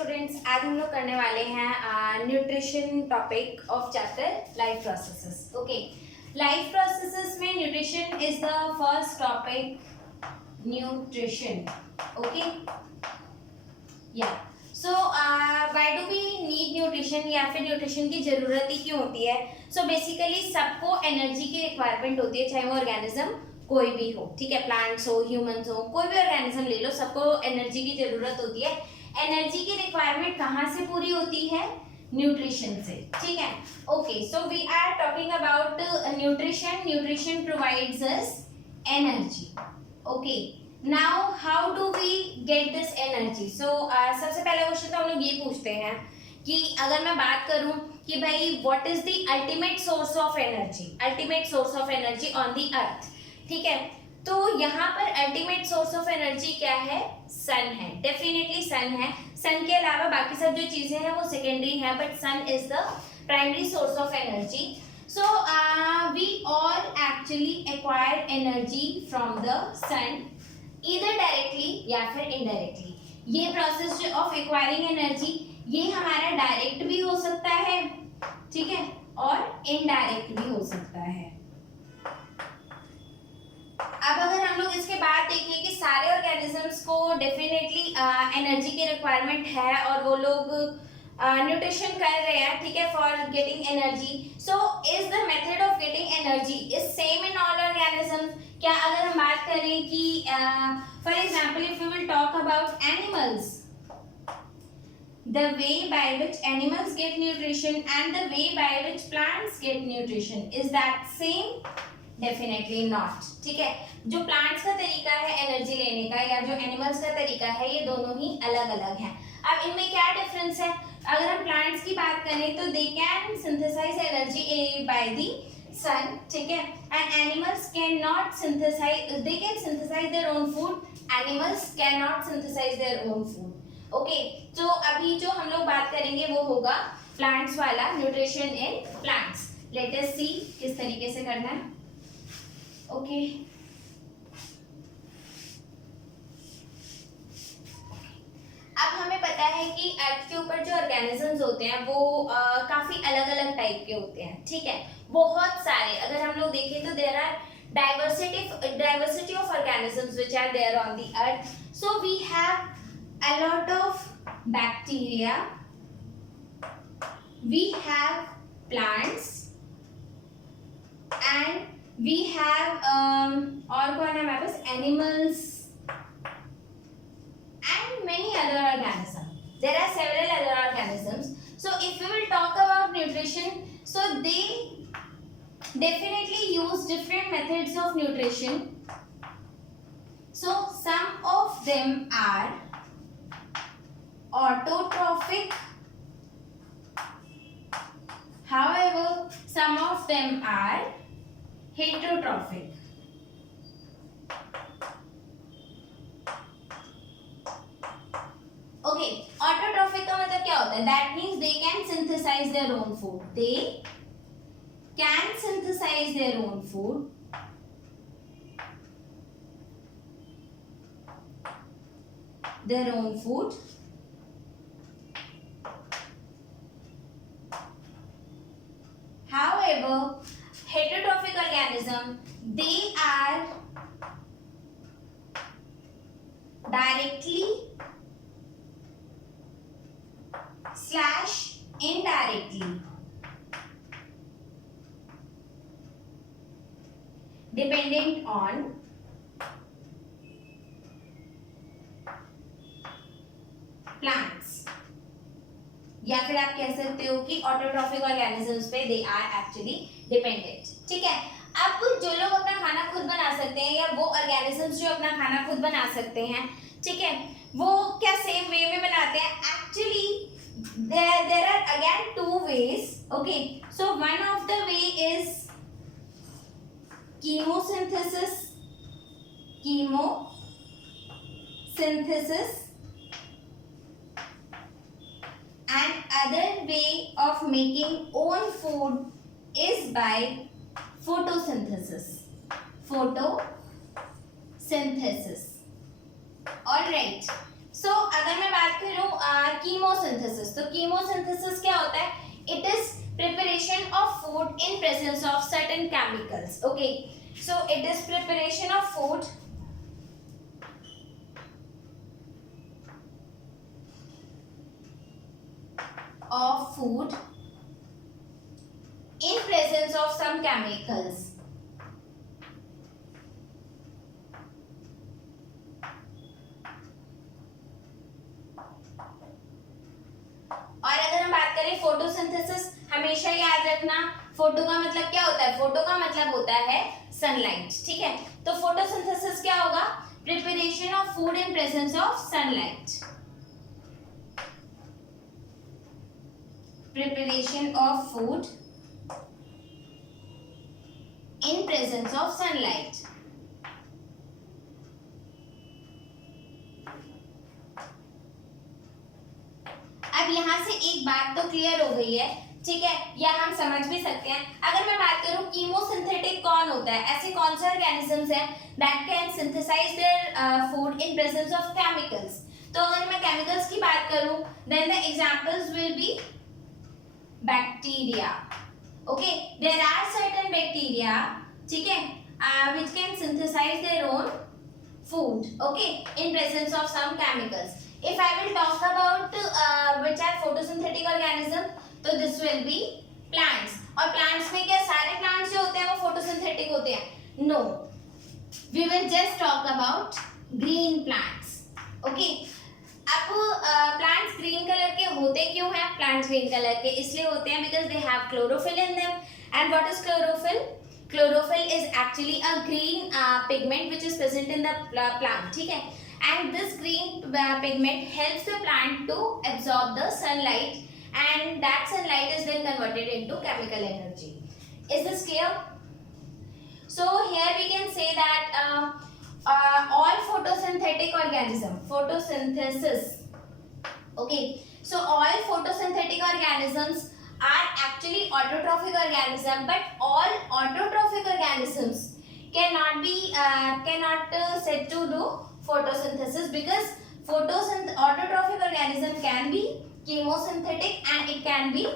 Students, आज हम लोग करने वाले हैं nutrition topic of chapter life processes. Okay, life processes में nutrition is the first topic. Nutrition, okay, या so why do we need nutrition, या फिर न्यूट्रिशन की जरूरत ही क्यों होती है? सो बेसिकली सबको एनर्जी की रिक्वायरमेंट होती है, चाहे वो ऑर्गेनिज्म कोई भी हो, ठीक है, प्लांट्स हो, ह्यूमंस हो, कोई भी ऑर्गेनिज्म ले लो, सबको एनर्जी की जरूरत होती है। एनर्जी की रिक्वायरमेंट कहाँ से पूरी होती है? न्यूट्रिशन से, ठीक है। Okay, so we are talking about nutrition. Nutrition provides us energy. Okay, now how do we get this energy? So सबसे पहला क्वेश्चन तो हम लोग ये पूछते हैं कि अगर मैं बात करूं कि भाई what is the ultimate source of energy? Ultimate source of energy on the अर्थ, ठीक है। तो यहाँ पर अल्टीमेट सोर्स ऑफ एनर्जी क्या है? सन है, डेफिनेटली सन है। सन के अलावा बाकी सब जो चीजें हैं वो सेकेंडरी है, but sun is the primary source of energy. So we all actually acquire energy from the sun, either directly या फिर इनडायरेक्टली। ये प्रोसेस ऑफ एक्वायरिंग एनर्जी ये हमारा डायरेक्ट भी हो सकता है, ठीक है, और इनडायरेक्ट भी हो सकता है। अब अगर हम लोग इसके बाद देखें कि सारे ऑर्गेनिजम्स को डेफिनेटली एनर्जी की रिक्वायरमेंट है और वो लोग न्यूट्रिशन कर रहे हैं, ठीक है, for getting energy. So is the method of getting energy is same in all organisms? क्या अगर हम बात करें कि for example if we will talk about animals, the way by which animals get nutrition and the way by which plants get nutrition, is that same? Definitely not, ठीक है। जो plants का तरीका है एनर्जी लेने का या जो एनिमल्स का तरीका है, ये दोनों ही अलग अलग हैं। अब इनमें क्या डिफरेंस है? अगर हम प्लांट्स की बात करें तो they can synthesize energy by the sun, ठीक है, and animals can not synthesize, they can synthesize their own food, animals can not synthesize their own food. Okay, तो अभी जो हम लोग बात करेंगे वो होगा प्लांट्स वाला, nutrition in plants. Let us see किस तरीके से करना है। ओके, अब हमें पता है कि अर्थ के ऊपर जो ऑर्गेनिजम्स होते हैं वो काफी अलग अलग टाइप के होते हैं, ठीक है, बहुत सारे। अगर हम लोग देखें तो there are diversity of organisms which are there on the earth. So we have a lot of bacteria, we have plants, and we have और कौन है हमारे पास? Animals and many other organisms. There are several other organisms. So if we will talk about nutrition, so they definitely use different methods of nutrition. So some of them are autotrophic, however some of them are heterotrophic. Okay, autotrophic का मतलब क्या होता है? That means they can synthesize their own food. They can synthesize their own food. Their own food. However, heterotrophic organism, they are directly / indirectly dependent on plants, या फिर आप कह सकते हो कि ऑटोट्रॉफिक ऑर्गेनिजम्स पे दे आर एक्चुअली डिपेंडेंट, ठीक है। अब जो लोग अपना खाना खुद बना सकते हैं या वो ऑर्गेनिजम्स जो अपना खाना खुद बना सकते हैं, ठीक है, वो क्या सेम वे में बनाते हैं? Actually there are again two ways. Okay, so one of the way is chemosynthesis, and other way of making own food is by photosynthesis. All right, सो अगर मैं बात करूं कीमोसिंथेसिस, तो कीमोसिंथेसिस क्या होता है? It is preparation of food in presence of certain chemicals. Okay, so it is preparation of food in presence of some chemicals. और अगर हम बात करें फोटोसिंथेसिस, हमेशा याद रखना फोटो का मतलब क्या होता है? फोटो का मतलब होता है सनलाइट. ठीक है, तो फोटोसिंथेसिस क्या होगा? Preparation of food in presence of sunlight. Preparation of food in presence of sunlight. अब यहाँ से एक बात तो क्लियर हो गई है, ठीक है, या हम समझ भी सकते हैं. अगर मैं बात करूं कीमोसिंथेटिक कौन होता है, ऐसे कौन से ऑर्गेनिजम्स हैं that can synthesize their food in presence of chemicals. तो अगर मैं केमिकल्स की बात करूं, then the examples will be bacteria. Okay, there are certain bacteria, ठीक है, which can synthesize their own food, okay, in presence of some chemicals. If I will talk about which are photosynthetic organism, तो this will be plants. और plants में क्या सारे plants जो होते हैं वो photosynthetic होते हैं? No, we will just talk about green plants. Okay, अब plants green color के होते क्यों हैं? Plants green color के इसलिए होते हैं because they have chlorophyll in them. And what is chlorophyll? Chlorophyll is actually a green pigment which is present in the plant. ठीक है, and this green pigment helps the plant to absorb the sunlight, and that sunlight is then converted into chemical energy. Is this clear? So here we can say that all photosynthetic organism, photosynthesis. Okay, so all photosynthetic organisms are actually autotrophic organism, but all autotrophic organisms cannot be said to do photosynthesis, because autotrophic organism can be chemosynthetic and it can be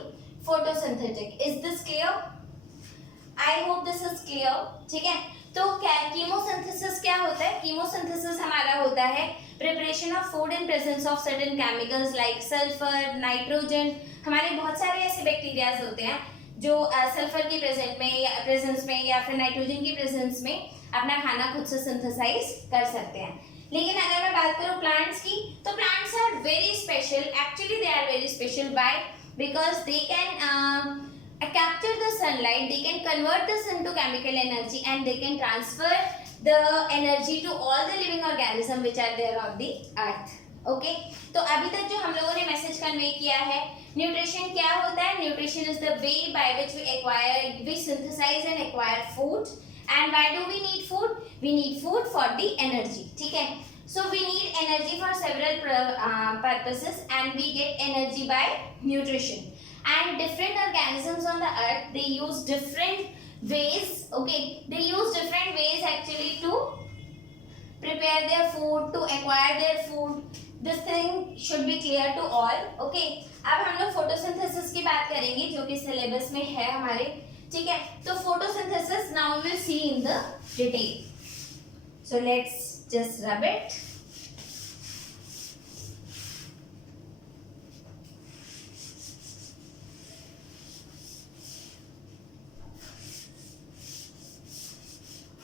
photosynthetic. Is this clear? I hope this is clear. ठीक है, तो chemosynthesis क्या होता है? Chemosynthesis हमारा होता है preparation of food in presence of certain chemicals like sulphur, nitrogen. हमारे बहुत सारे ऐसे बैक्टीरियाज होते हैं जो सल्फर की प्रेजेंस में या फिर नाइट्रोजन की प्रेजेंस में अपना खाना खुद से सिंथेसाइज कर सकते हैं. लेकिन अगर मैं बात करूं प्लांट्स की, तो plants are very special. Actually they are very special. Why? Because they can capture the sunlight, they can convert this into chemical energy, and they can transfer the energy to all the living organisms which are there on the earth. Okay, तो अभी तक जो हम लोगों ने message convey किया है, nutrition क्या होता है? Nutrition is the way by which we synthesize and acquire food. And why do we need food? We need food for the energy. ठीक है, so we need energy for several purposes, and we get energy by nutrition. And different organisms on the earth, they use different ways. Okay, they use different ways actually to prepare their food, to acquire their food. This thing should be clear to all. Okay, अब हम लोग photosynthesis की बात करेंगे जो कि syllabus में है हमारे. ठीक है, तो photosynthesis now we will see in the detail. So let's just rub it.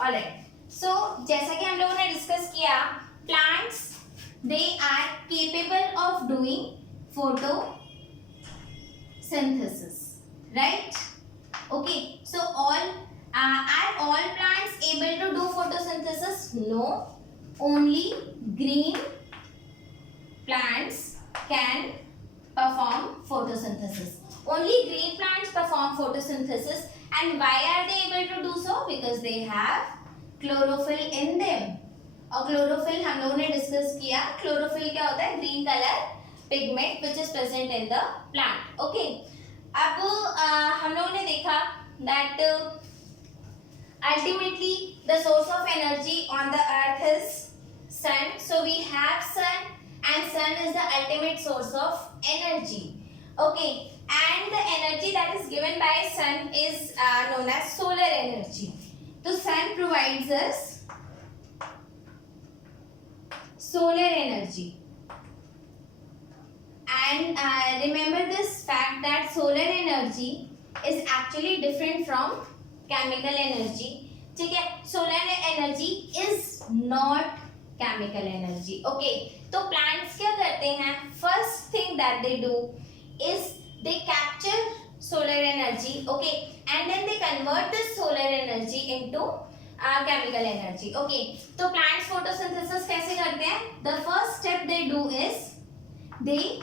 Alright, so जैसा कि हम लोगों ने डिस्कस किया, plants they are capable of doing photosynthesis, right? Okay, so are all plants able to do photosynthesis? No, only green plants can perform photosynthesis. Only green plants perform photosynthesis. And why are they able to do so? Because they have chlorophyll in them. और chlorophyll हम लोगों ने discuss किया. chlorophyll क्या होता है? Green colour pigment which is present in the plant. Okay. अब हम लोगों ने देखा that ultimately the source of energy on the earth is sun. So we have sun, and sun is the ultimate source of energy. Okay, and the energy that is given by sun is known as solar energy. So sun provides us solar energy. And remember this fact that solar energy is actually different from chemical energy. ठीक है, solar energy is not chemical energy. Okay, तो plants क्या करते हैं? First thing that they do is they capture solar energy, okay, and then they convert this solar energy into chemical energy. Okay, तो plants photosynthesis कैसे करते हैं? The first step they do is they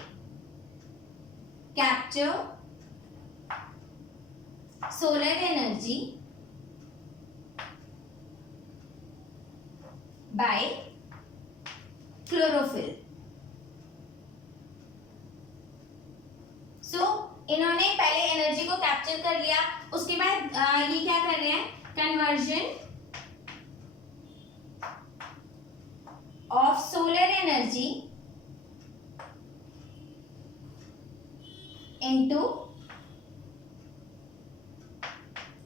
capture solar energy by chlorophyll. So इन्होंने पहले energy को capture कर लिया, उसके बाद ये क्या कर रहे हैं? Conversion of solar energy into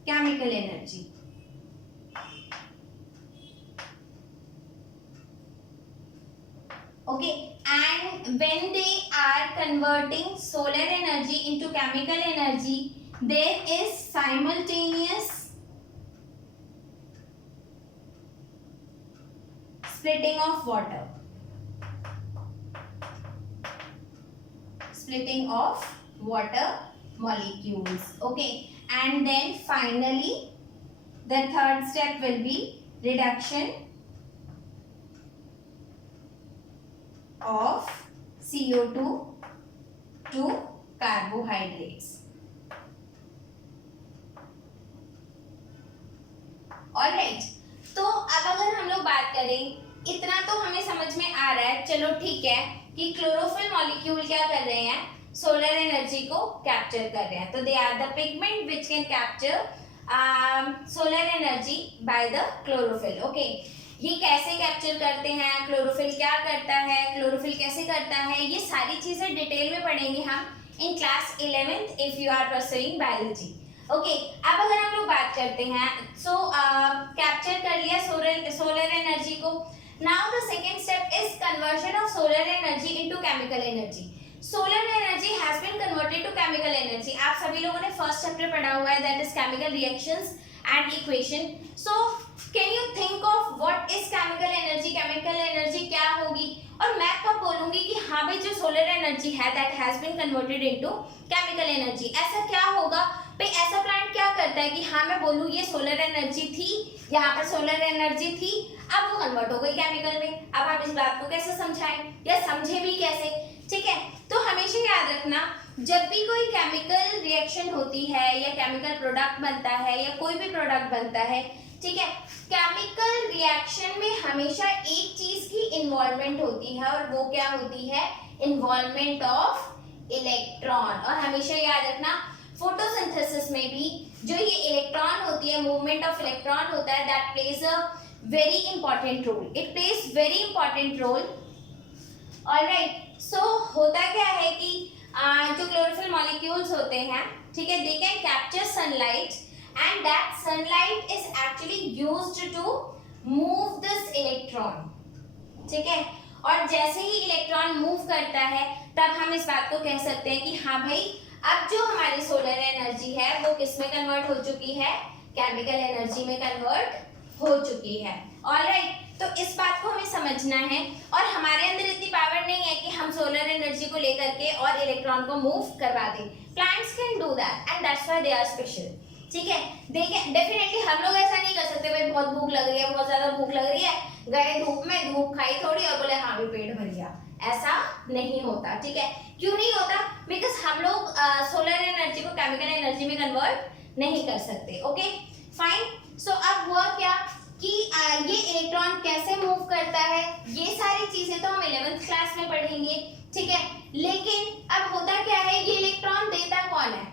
chemical energy. Okay, and when they are converting solar energy into chemical energy, there is simultaneous splitting of water. Splitting of water molecules. Okay, and then finally the third step will be reduction of CO2 to carbohydrates. Alright, तो अब अगर हम लोग बात करें, इतना तो हमें समझ में आ रहा है, चलो ठीक है, कि क्लोरोफिल मॉलिक्यूल क्या कर रहे हैं? सोलर एनर्जी को कैप्चर कर रहे हैं. तो they are the pigment which can capture solar energy by the chlorophyll. Okay, ये कैसे कैप्चर करते हैं? क्लोरोफिल क्या करता है? क्लोरोफिल कैसे करता है? ये सारी चीजें डिटेल में पढ़ेंगे हम in class 11th if you are pursuing biology. Okay, अब अगर हम लोग बात करते हैं, सो कैप्चर कर लिया सोलर एनर्जी को. Now the second step is conversion of solar energy into chemical energy. Solar energy has been converted to chemical energy. आप सभी लोगों ने फर्स्ट चैप्टर पढ़ा हुआ है, that is chemical reactions and equation. So can you think of what is chemical energy? Chemical energy क्या होगी? और मैं कब बोलूंगी कि हाँ भाई जो सोलर एनर्जी है that has been converted into chemical energy? ऐसा क्या होगा भाई? ऐसा प्लांट क्या करता है कि हाँ मैं बोलूँ ये सोलर एनर्जी थी, यहाँ पर सोलर एनर्जी थी, अब वो कन्वर्ट हो गई केमिकल में. अब हम इस बात को कैसे समझाएं या समझे भी कैसे? ठीक है, तो हमेशा याद रखना, जब भी कोई केमिकल रिएक्शन होती है या केमिकल प्रोडक्ट बनता है या कोई भी प्रोडक्ट बनता है, ठीक है, केमिकल रिएक्शन में हमेशा एक चीज की इन्वॉल्वमेंट होती है और वो क्या होती है? Involvement of electron. और हमेशा याद रखना फोटोसिंथेसिस में भी जो ये इलेक्ट्रॉन होती है, मूवमेंट ऑफ इलेक्ट्रॉन होता है, that plays a very important role. It plays very important role. Alright, so होता क्या है कि जो क्लोरोफिल मॉलिक्यूल्स होते हैं, ठीक है, they can capture sunlight and that sunlight is actually used to move this electron. ठीक है, और जैसे ही इलेक्ट्रॉन मूव करता है तब हम इस बात को कह सकते हैं कि हाँ भाई अब जो हमारी सोलर एनर्जी है वो किस में कन्वर्ट हो चुकी है? केमिकल एनर्जी में कन्वर्ट हो चुकी है. ऑलराइट, तो इस बात को हमें समझना है और हमारे अंदर इतनी पावर नहीं है कि हम सोलर एनर्जी को लेकर के और इलेक्ट्रॉन को मूव करवा दें. Plants can do that and that's why they are special. ठीक है, देखिए डेफिनेटली हम लोग ऐसा नहीं कर सकते भाई बहुत भूख लग रही है, बहुत ज्यादा भूख लग रही है, गए धूप में, धूप खाई थोड़ी और बोले हाँ भी पेट भर गया. ऐसा नहीं होता. ठीक है, क्यों नहीं होता? बिकॉज हम लोग सोलर एनर्जी को केमिकल एनर्जी में कन्वर्ट नहीं कर सकते. Okay fine. सो अब हुआ क्या कि ये इलेक्ट्रॉन कैसे मूव करता है, ये सारी चीजें तो हम 11th क्लास में पढ़ेंगे. ठीक है, लेकिन अब होता क्या है, ये इलेक्ट्रॉन देता कौन है?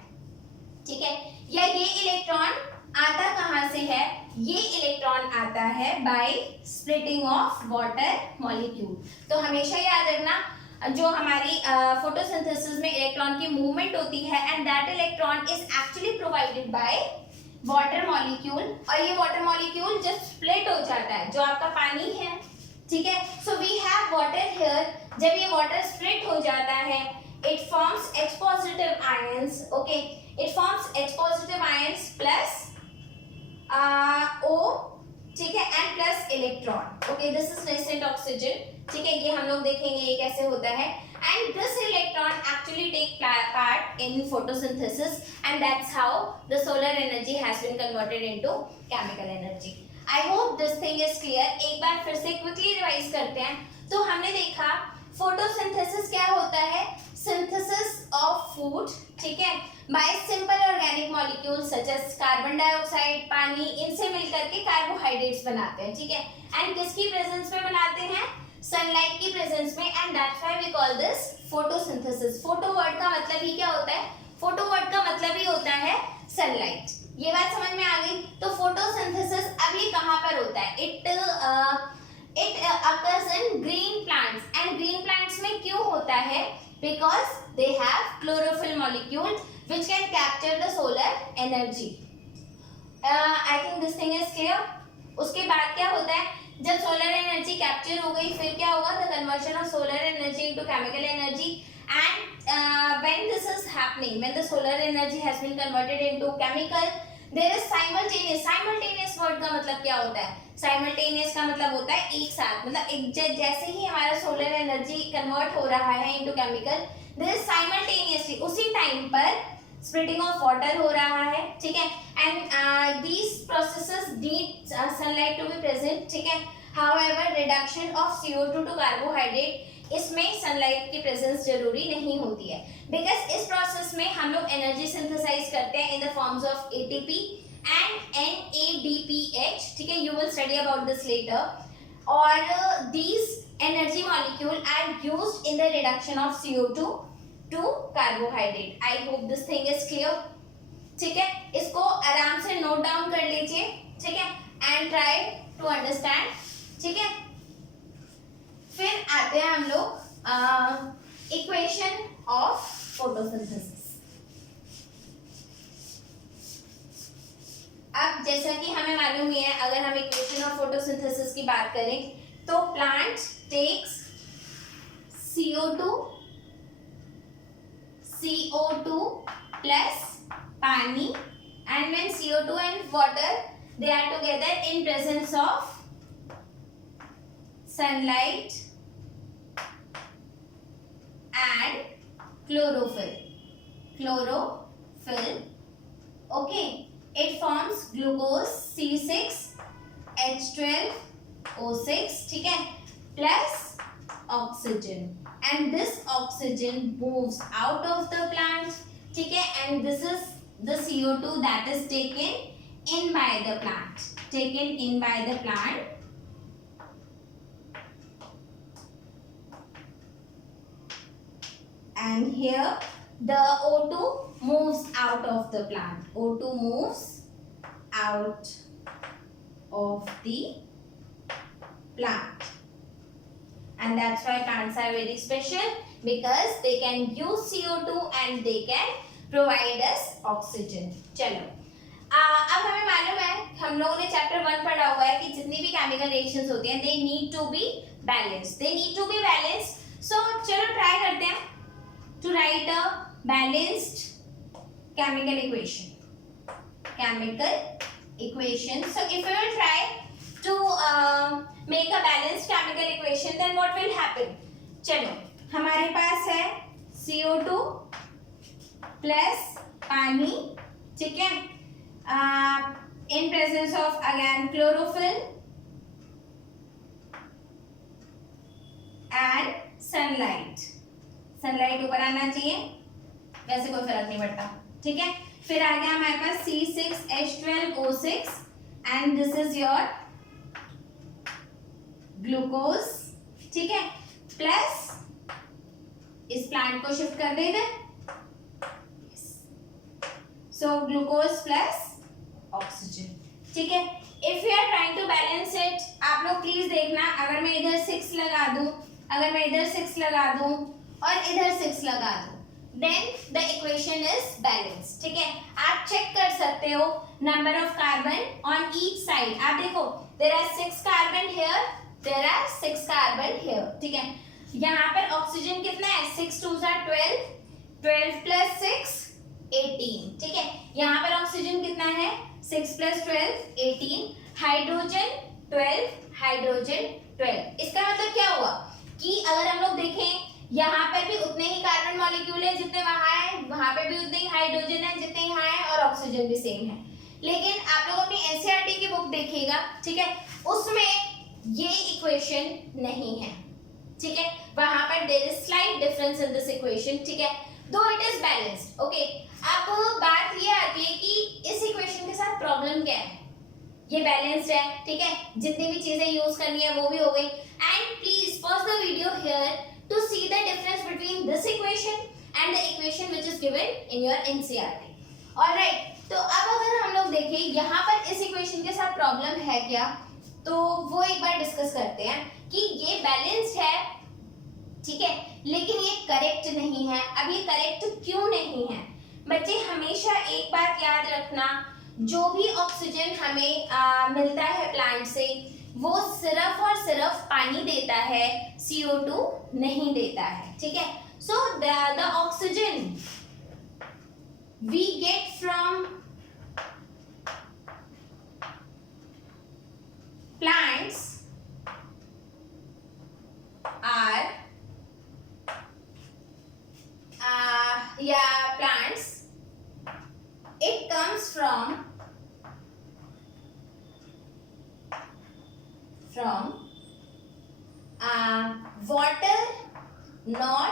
ठीक है, या ये इलेक्ट्रॉन आता कहाँ से है? ये इलेक्ट्रॉन आता है by splitting of water molecule. तो हमेशा याद रखना जो हमारी फोटोसिंथेसिस में इलेक्ट्रॉन की मूवमेंट होती है, and that electron is actually provided by water molecule, और ये वाटर मॉलिक्यूल जब स्प्लिट हो जाता है, जो आपका पानी है, ठीक है, so we have water here, जब ये वाटर स्प्लिट हो जाता है, it forms H positive ions, okay, it forms H positive ions plus O, ठीक है, and plus electron, okay, this is nascent oxygen, ठीक है, ये हम लोग देखेंगे ये कैसे होता है, and this electron actually take part in photosynthesis, and that's how the solar energy has been converted into chemical energy. I hope this thing is clear. एक बार फिर से quickly revise करते हैं. तो हमने देखा फोटोसिंथेसिस क्या होता है, सिंथेसिस ऑफ फूड, ठीक है, by simple organic molecules such as carbon dioxide, पानी, इनसे मिलकर के कार्बोहाइड्रेट्स बनाते हैं, ठीक है, एंड किसकी प्रेजेंस में बनाते हैं, सनलाइट की प्रेजेंस में, and that's why we call this photosynthesis. Photo word का मतलब ही क्या होता है, फोटो वर्ड का मतलब ही होता है सनलाइट. ये बात समझ में आ गई. तो फोटोसिंथेसिस अभी कहाँ पर होता है, it occurs in green plants, and green plants में क्यों होता है, because they have chlorophyll molecule which can capture the solar energy. I think this thing is clear. उसके बाद क्या होता है, जब सोलर एनर्जी कैप्चर हो गई, फिर क्या होगा, the conversion of solar energy into chemical energy, and when this is happening, when the solar energy has been converted into chemical, there is simultaneous word का मतलब क्या होता है, simultaneous का मतलब होता है एक साथ, मतलब एक जैसे ही हमारा सोलर एनर्जी कन्वर्ट हो रहा है into chemical, there is simultaneously उसी टाइम पर splitting of water हो रहा है, ठीक है, and these processes need sunlight to be present, ठीक है. However, reduction of CO2 to carbohydrate, इसमें सनलाइट की प्रेजेंस जरूरी नहीं होती है, बिकॉज इस प्रोसेस में हम लोग एनर्जी सिंथेसाइज करते हैं in the forms of ATP and NADPH, ठीक है, you will study about this later, और these energy molecule are used in the reduction of CO2 to carbohydrate. I hope this thing is clear, ठीक है, इसको आराम से note down कर लीजिए, ठीक है, एंड ट्राई टू अंडरस्टैंड, ठीक है. फिर आते हैं हम लोग इक्वेशन ऑफ फोटोसिंथेसिस. अब जैसा कि हमें मालूम ही है, अगर हम इक्वेशन ऑफ फोटोसिंथेसिस की बात करें तो प्लांट टेक्स CO2 plus पानी, and when CO2 and water they are together in presence of sunlight and chlorophyll, okay, it forms glucose C6H12O6, ठीक है, plus oxygen, and this oxygen moves out of the plant, ठीक है, and this is the CO2 that is taken in by the plant, and here the O2 moves out of the plant, O2 moves out of the plant, and that's why plants are very special, because they can use CO2 and they can provide us oxygen. चलो, अब हमें मालूम है, हम लोगों ने chapter 1 पढ़ा हुआ है कि जितनी भी केमिकल रिएक्शंस होती हैं, they need to be balanced. So चलो ट्राई करते हैं to write a balanced chemical equation. So if we will try to make a balanced chemical equation, then what will happen? चलो, हमारे पास है CO2 प्लस पानी, ठीक है, in presence of again chlorophyll and sunlight ऊपर आना चाहिए, वैसे कोई फर्क नहीं पड़ता, ठीक है. फिर आ गया हमारे पास C6H12O6 and this is your glucose, ठीक है, प्लस इस प्लांट को शिफ्ट कर देंगे, सो ग्लूकोज प्लस ऑक्सीजन, ठीक है. If you are trying to balance it, आप लोग प्लीज देखना, अगर मैं इधर 6 लगा दूं अगर मैं इधर 6 लगा दूं और इधर 6 लगा दूं, then the equation is balance. ठीक है, आप चेक कर सकते हो number of carbon on each side. आप देखो there are 6 carbon here, there are 6 carbon here. ठीक है, यहाँ पर ऑक्सीजन कितना है, 6 2 12, 12 प्लस 6 18। ठीक है, यहाँ पर ऑक्सीजन कितना है, 6 प्लस 12 18, हाइड्रोजन 12, हाइड्रोजन 12। इसका मतलब क्या हुआ कि अगर हम लोग देखें यहाँ पर भी उतने ही कार्बन मॉलिक्यूल है जितने वहां है, वहां पे भी उतने ही हाइड्रोजन है जितने यहाँ है, और ऑक्सीजन भी सेम है। लेकिन आप लोग अपनी एनसीईआरटी की बुक देखिएगा, ठीक है, उसमें ये इक्वेशन नहीं है। ठीक है, वहां पर there is slight difference in this equation. ठीक है, दो इट इज बैलेंस्ड। ओके, अब बात ये आती है कि इस इक्वेशन के साथ प्रॉब्लम क्या है। ये बैलेंस्ड है, ठीक है, जितनी भी चीजें यूज करनी है वो भी हो गई। And please pause the video here to see the difference between this equation and the equation which is given in your NCERT. Alright, तो अब अगर हम लोग देखें यहाँ पर इस इक्वेशन के साथ प्रॉब्लम है क्या, तो वो एक बार डिस्कस करते हैं कि ये बैलेंस्ड है, ठीक है, लेकिन ये करेक्ट नहीं है। अब ये करेक्ट क्यों नहीं है? बच्चे हमेशा एक बात याद रखना, जो भी ऑक्सीजन हमें मिलता है प्लांट से, वो सिर्फ और सिर्फ पानी देता है, CO2 नहीं देता है। ठीक है, so the oxygen we get from plants are plants, it comes from water, not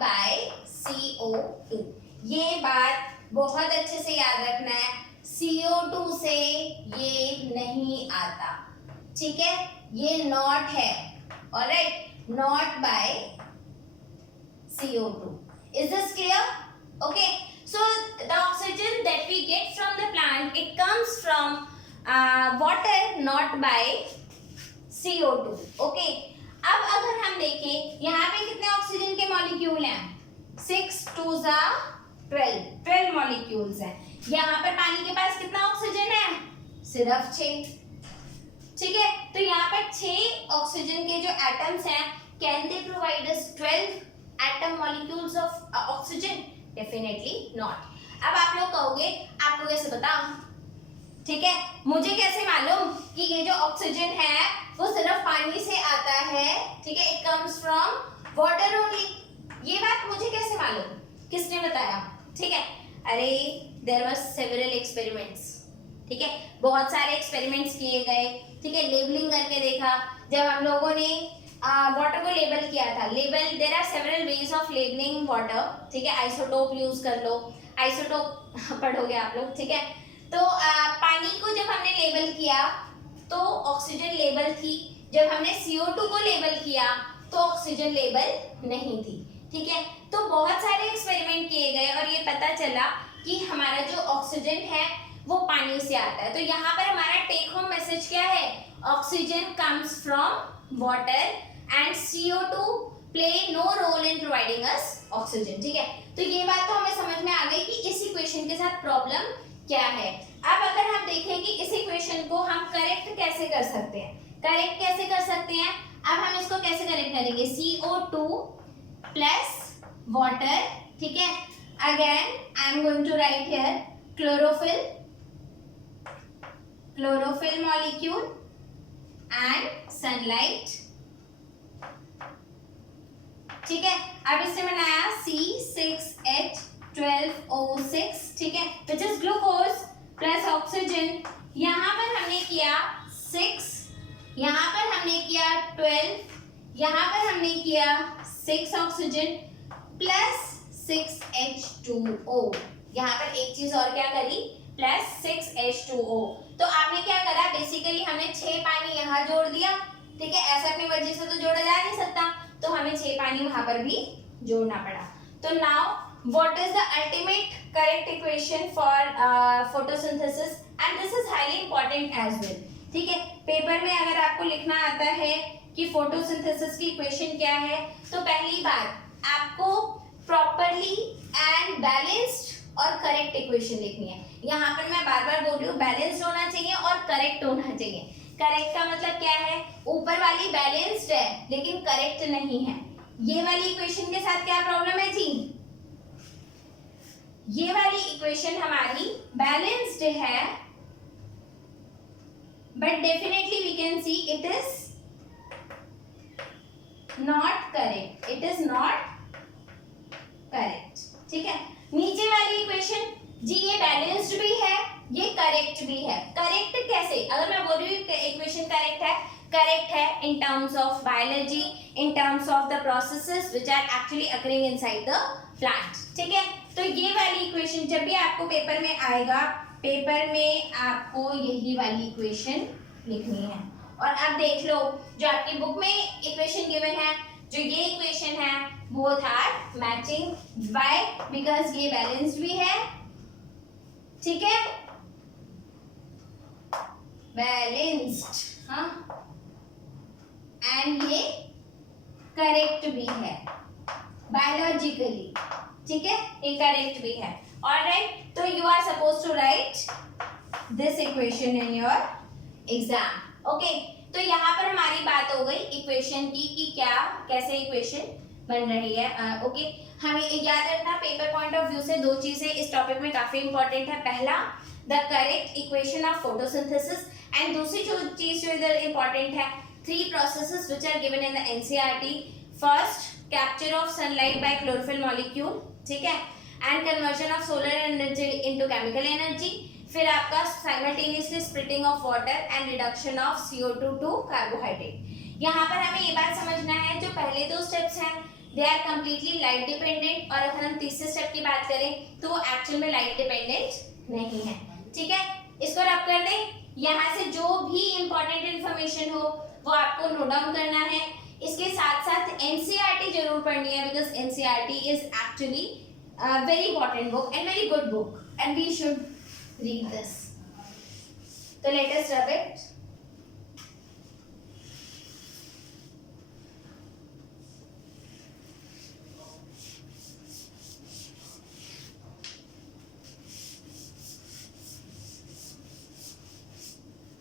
by CO2। ये बात बहुत अच्छे से याद रखना है, CO2 से ये नहीं आता। ठीक है, ये नॉट है, alright, not by CO2। Is this clear? Okay, so the oxygen that we get from the plant, it comes from water, not by CO2। Okay, अब अगर हम देखें यहाँ पे कितने ऑक्सीजन के मॉलिक्यूल हैं, 6 2 12 मॉलिक्यूल्स हैं। यहाँ पर पानी के पास कितना ऑक्सीजन है, सिर्फ 6। ठीक है, तो यहाँ पर 6 ऑक्सीजन के जो एटम्स हैं, can they provide us 12 atom molecules of oxygen? Definitely not. अब आप लोग कहोगे आपको कैसे पता? ठीक है, मुझे कैसे मालूम कि ये जो ऑक्सीजन है वो सिर्फ पानी से आता है? ठीक है, it comes from water only. ये बात मुझे कैसे मालूम, किसने बताया? ठीक है, अरे देयर वर सेवरल एक्सपेरिमेंट्स। ठीक है, बहुत सारे एक्सपेरिमेंट्स किए गए। ठीक है, लेबलिंग करके देखा, जब हम लोगों ने वाटर को लेबल किया था, label, there are several ways of labeling water. ठीक है, आइसोटोप यूज कर लो, आइसोटोप पढ़ोगे आप लोग। ठीक है, तो पानी को जब हमने लेबल किया तो ऑक्सीजन लेबल थी, जब हमने CO2 को लेबल किया तो ऑक्सीजन लेबल नहीं थी। ठीक है, तो बहुत सारे एक्सपेरिमेंट किए गए और ये पता चला कि हमारा जो ऑक्सीजन है वो पानी से आता है। तो यहाँ पर हमारा टेक होम मैसेज क्या है? Oxygen comes from water and CO2 play no role in providing us oxygen. ठीक है, तो ये बात तो हमें समझ में आ गई कि इस इक्वेशन के साथ प्रॉब्लम क्या है। अब अगर हम देखें कि इस इक्वेशन को हम करेक्ट कैसे कर सकते हैं, करेक्ट कैसे कर सकते हैं, अब हम इसको कैसे करेक्ट करेंगे? CO2 plus water. ठीक है, again I am going to write here chlorophyll molecule and sunlight. ठीक है, अब इससे बनाया C6H12O6। ठीक है, which is glucose plus oxygen. यहाँ पर हमने किया 6, यहाँ पर हमने किया 12, यहाँ पर हमने किया 6 ऑक्सीजन प्लस 6H2O। यहाँ पर एक चीज और क्या करी, प्लस 6H2O। तो आपने क्या करा, बेसिकली हमने 6 पानी यहाँ जोड़ दिया। ठीक है, ऐसा अपनी मर्जी से तो जोड़ा जा नहीं सकता, तो हमें 6 पानी वहां पर भी जोड़ना पड़ा। तो now what is the ultimate correct equation for photosynthesis, and this is highly important as well. ठीक है, पेपर में अगर आपको लिखना आता है कि फोटोसिंथेसिस की इक्वेशन क्या है, तो पहली बात आपको प्रॉपरली एंड बैलेंस्ड और करेक्ट इक्वेशन लिखनी है। यहाँ पर मैं बार बार बोल रही हूँ, बैलेंस्ड होना चाहिए और करेक्ट होना चाहिए। करेक्ट का मतलब क्या है, ऊपर वाली बैलेंस्ड है लेकिन करेक्ट नहीं है। ये वाली इक्वेशन के साथ क्या प्रॉब्लम है जी, ये वाली इक्वेशन हमारी बैलेंस्ड है, but definitely we can see it is not correct, it is not correct. ठीक है, नीचे वाली इक्वेशन जी ये बैलेंस्ड भी है, ये करेक्ट भी है। करेक्ट कैसे, अगर मैं बोल रही हूँ इक्वेशन करेक्ट है in terms of biology, in terms of the processes which are actually occurring inside the plant. ठीक है, तो ये वाली इक्वेशन जब भी आपको पेपर में आएगा, पेपर में आपको यही वाली इक्वेशन लिखनी है। और अब देख लो, जो आपकी बुक में इक्वेशन गिवन है, जो ये इक्वेशन है, both are matching. Why? Because ये बैलेंस्ड भी है, ठीक है, बैलेंस्ड, हाँ, एंड ये करेक्ट भी है बायोलॉजिकली। ठीक है, ये करेक्ट भी है। ऑलराइट, तो you are suppose to write this equation in your exam. Okay, तो यहाँ पर हमारी बात हो गई इक्वेशन की कि क्या कैसे इक्वेशन बन रही है। ओके, हमें याद रखना पेपर पॉइंट ऑफ व्यू से दो चीजें इस टॉपिक में काफी इंपॉर्टेंट है। पहला, the correct equation of photosynthesis, and दूसरी जो चीज जो इधर इंपॉर्टेंट है, three processes which are given in the NCERT. First, capture of sunlight by chlorophyll molecule, ठीक है, and conversion of solar energy into chemical energy. फिर आपका simultaneously splitting of water and reduction of CO2 to carbohydrate. यहाँ पर हमें ये बात समझना है, जो पहले दो स्टेप्स हैं they are completely light dependent, और अगर हम तीसरे स्टेप की बात करें तो वो एक्चुअल में लाइट डिपेंडेंट नहीं है। ठीक है, इसको रब कर दें। यहाँ से जो भी इंपॉर्टेंट इंफॉर्मेशन हो वो आपको नोट डाउन करना है। इसके साथ साथ एनसीईआरटी जरूर पढ़नी है, because NCERT is actually very important book and very good book, and we should read this. So let us rub it.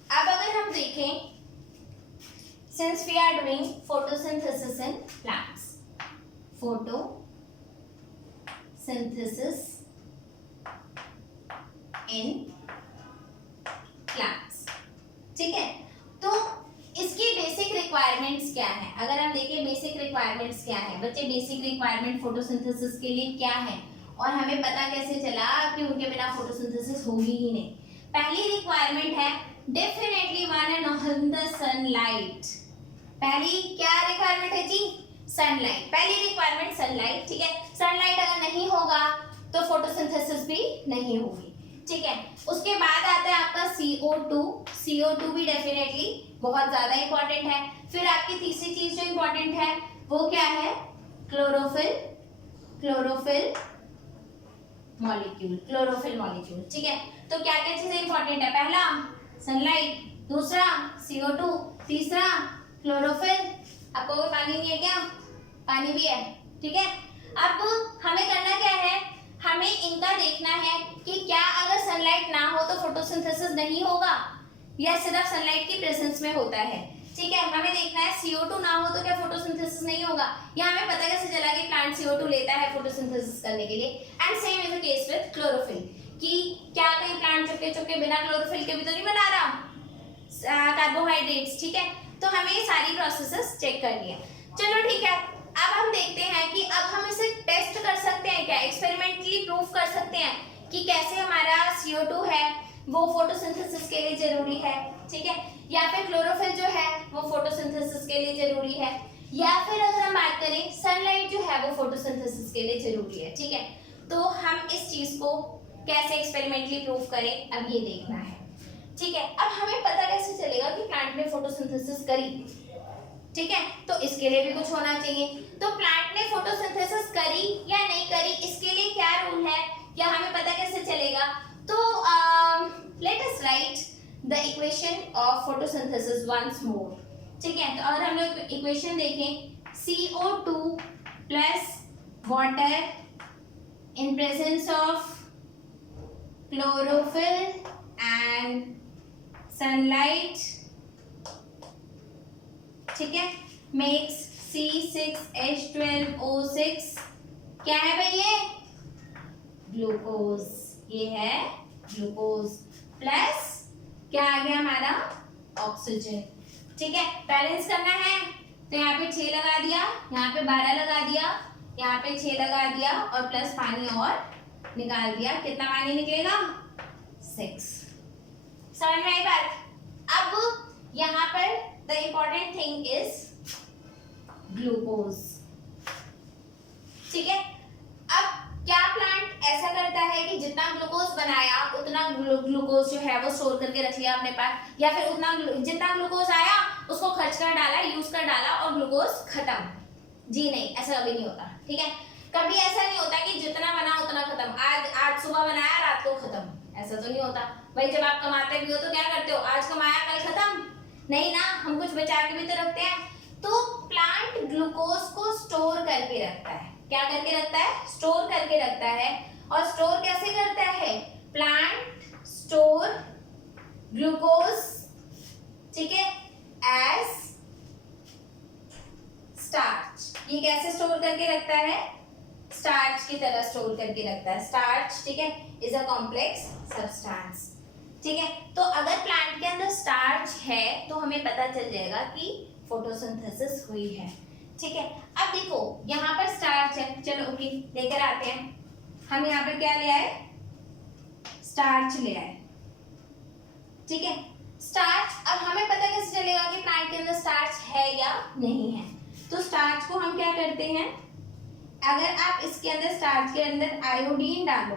अब अगर हम देखें, since we are doing photosynthesis in plants, photosynthesis in plants, ठीक है, तो इसकी basic requirements क्या है। अगर हम देखें बेसिक रिक्वायरमेंट्स क्या है, बच्चे बेसिक रिक्वायरमेंट फोटोसिंथेसिस के लिए क्या है, और हमें पता कैसे चला कि उनके बिना फोटोसिंथेसिस होगी ही नहीं। पहली रिक्वायरमेंट है definitely one and all the sunlight. पहली क्या रिक्वायरमेंट है जी, सनलाइट। पहली रिक्वायरमेंट सनलाइट, ठीक है, सनलाइट अगर नहीं होगा तो फोटोसिंथेसिस भी नहीं होगी। ठीक है, उसके बाद आता है आपका CO2। CO2 भी डेफिनेटली बहुत ज्यादा इंपॉर्टेंट है। फिर आपकी तीसरी चीज जो इंपॉर्टेंट है वो क्या है, क्लोरोफिल मॉलिक्यूल। ठीक है, तो क्या क्या चीजें इंपॉर्टेंट है, पहला सनलाइट, दूसरा CO2, तीसरा क्लोरोफिल। आपको कोई पानी नहीं है क्या, पानी भी है। ठीक है, अब हमें करना क्या है, हमें इनका देखना है कि क्या अगर सनलाइट ना हो तो फोटोसिंथेसिस नहीं होगा या सिर्फ सनलाइट की प्रेजेंस में होता है। ठीक है, हमें देखना है CO2 ना हो तो क्या फोटोसिंथेसिस नहीं होगा, या हमें पता कैसे चला कि प्लांट CO2 लेता है फोटोसिंथेसिस करने के लिए। And same is the case with chlorophyll, कि क्या कहीं प्लांट चुपके बिना क्लोरोफिल के भी तो नहीं बना रहा कार्बोहाइड्रेट्स। ठीक है, तो हमें ये सारी प्रोसेसेस चेक करनी है। चलो ठीक है, अब हम देखते हैं कि अब हम इसे टेस्ट कर सकते हैं क्या, एक्सपेरिमेंटली प्रूफ कर सकते हैं कि कैसे हमारा CO2 है वो फोटोसिंथेसिस के लिए जरूरी है। ठीक है, या फिर क्लोरोफिल जो है वो फोटोसिंथेसिस के लिए जरूरी है, या फिर अगर हम बात करें सनलाइट जो है वो फोटोसिंथेसिस के लिए जरूरी है। ठीक है, तो हम इस चीज को कैसे एक्सपेरिमेंटली प्रूफ करें, अब ये देखना है। ठीक है, अब हमें पता कैसे चलेगा कि प्लांट ने फोटोसिंथेसिस करी। ठीक है, तो इसके लिए भी कुछ होना चाहिए। तो प्लांट ने फोटोसिंथेसिस करी या नहीं करी, इसके लिए क्या रूल है या हमें पता कैसे चलेगा। तो let us write the equation of photosynthesis once more. ठीक है, तो अगर हम लोग इक्वेशन देखें, CO2 plus water in presence of chlorophyll and sunlight, ठीक है, makes C6H12O6। क्या है भाई ये? ग्लूकोज। ये है ग्लूकोज प्लस क्या आ गया हमारा? ऑक्सीजन। ठीक है, बैलेंस करना है तो यहाँ पे 6 लगा दिया, यहाँ पे 12 लगा दिया, यहाँ पे 6 लगा दिया और प्लस पानी और निकाल दिया। कितना पानी निकलेगा? 6। समझ में आई बात? अब यहाँ पर the important thing is glucose. ठीक है, अब क्या प्लांट ऐसा करता है कि जितना ग्लूकोज बनाया उतना ग्लूकोज जो है वो स्टोर करके रख लिया अपने पास, या फिर उतना जितना ग्लूकोज आया उसको खर्च कर डाला, यूज कर डाला और ग्लूकोज खत्म? जी नहीं, ऐसा कभी नहीं होता। ठीक है, कभी ऐसा नहीं होता कि जितना बना उतना खत्म। आज सुबह बनाया रात को खत्म, ऐसा तो नहीं होता भाई। जब आप कमाते भी हो तो क्या करते हो? आज कमाया कल खत्म? नहीं ना, हम कुछ बचा के भी तो रखते हैं। तो प्लांट ग्लूकोज को स्टोर करके रखता है। क्या करके रखता है? स्टोर करके रखता है। और स्टोर कैसे करता है? प्लांट स्टोर ग्लूकोज, ठीक है, एज स्टार्च। ये कैसे स्टोर करके रखता है? स्टार्च की तरह स्टोर करके रखता है। स्टार्च, ठीक है, इज अ कॉम्प्लेक्स सब्सटेंस। ठीक है, तो अगर प्लांट के अंदर स्टार्च है तो हमें पता चल जाएगा कि फोटोसिंथेसिस हुई है। ठीक है, अब देखो यहाँ पर स्टार्च है, चलो ओके लेकर आते हैं। हम यहाँ पर क्या ले आए? स्टार्च ले आए। ठीक है, स्टार्च। अब हमें पता कैसे चलेगा कि प्लांट के अंदर स्टार्च है या नहीं है? तो स्टार्च को हम क्या करते हैं, अगर आप इसके अंदर स्टार्च के अंदर आयोडीन डालो,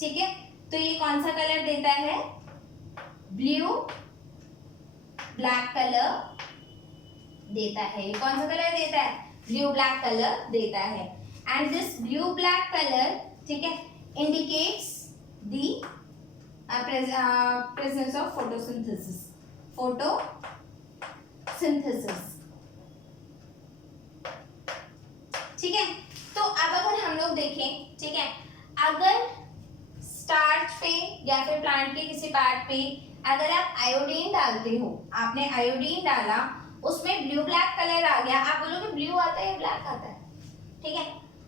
ठीक है, तो ये कौन सा कलर देता है? ब्लू ब्लैक कलर देता है। ये कौन सा कलर देता है? ब्लू ब्लैक कलर देता है। And this blue black colour, ठीक है, indicates the presence of photosynthesis। photosynthesis, ठीक है। तो अब अगर हम लोग देखें, ठीक है, अगर स्टार्च पे या फिर प्लांट के किसी पार्ट पे अगर आप आयोडीन डालते हो, आपने आयोडीन डाला, उसमें ब्लू ब्लैक कलर आ गया, आप बोलोगे ब्लू आता है या ब्लैक आता है? ठीक है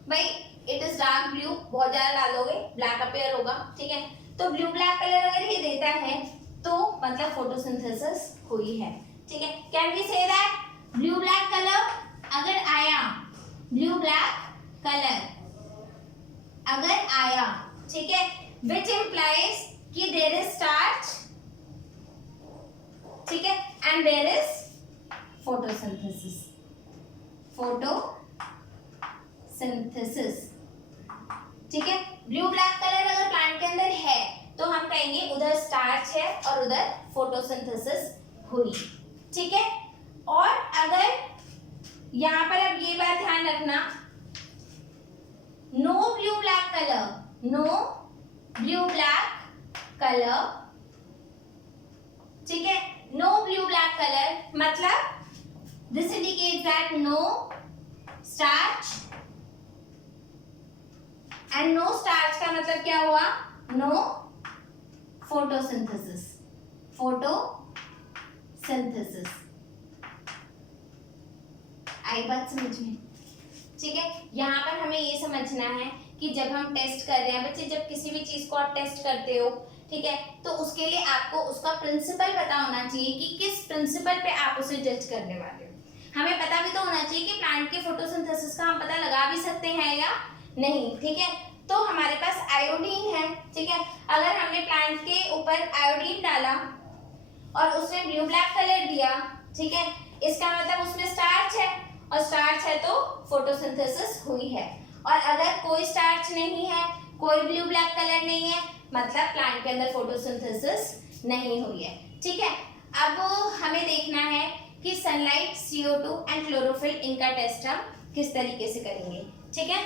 भाई, इट इज डार्क ब्लू, बहुत ज्यादा डालोगे ब्लैक अपेयर होगा। ठीक है, तो ब्लू ब्लैक कलर अगर ये देता है तो मतलब फोटोसिंथेसिस हुई है। ठीक है, can we say that blue black colour अगर आया, ब्लू ब्लैक कलर अगर आया, ठीक है, विच इंप्लाइज कि देयर इज स्टार्च, ठीक है, and there is photosynthesis. Photosynthesis, ठीक है, ब्लू ब्लैक कलर अगर प्लांट के अंदर है तो हम कहेंगे उधर स्टार्च है और उधर फोटोसिंथेसिस हुई। ठीक है, और अगर यहां पर अब ये बात ध्यान रखना, no blue black colour, no blue black colour, ठीक है, नो ब्लू ब्लैक कलर मतलब this indicates that no starch, and no starch का मतलब क्या हुआ? No photosynthesis. फोटोसिंथेसिस आई बात समझ में? ठीक है, यहाँ पर हमें ये समझना है कि जब हम टेस्ट कर रहे हैं बच्चे, जब किसी भी चीज को आप टेस्ट करते हो, ठीक है, तो उसके लिए आपको उसका प्रिंसिपल पता होना चाहिए कि किस प्रिंसिपल पे आप उसे जज करने वाले हो। हमें पता भी तो होना चाहिए कि प्लांट के फोटोसिंथेसिस का हम पता लगा भी सकते हैं या नहीं। ठीक है, तो हमारे पास आयोडीन है, ठीक है, अगर हमने प्लांट के ऊपर आयोडीन डाला और उसने ब्लू ब्लैक कलर दिया, ठीक है, इसका मतलब उसमें स्टार्च है, और स्टार्च है तो फोटोसिंथेसिस हुई है। और अगर कोई स्टार्च नहीं है, कोई ब्लू ब्लैक कलर नहीं है, मतलब प्लांट के अंदर फोटोसिंथेसिस नहीं हुई है। ठीक है, अब हमें देखना है कि सनलाइट, CO2 एंड क्लोरोफिल, इनका टेस्ट हम किस तरीके से करेंगे। ठीक है,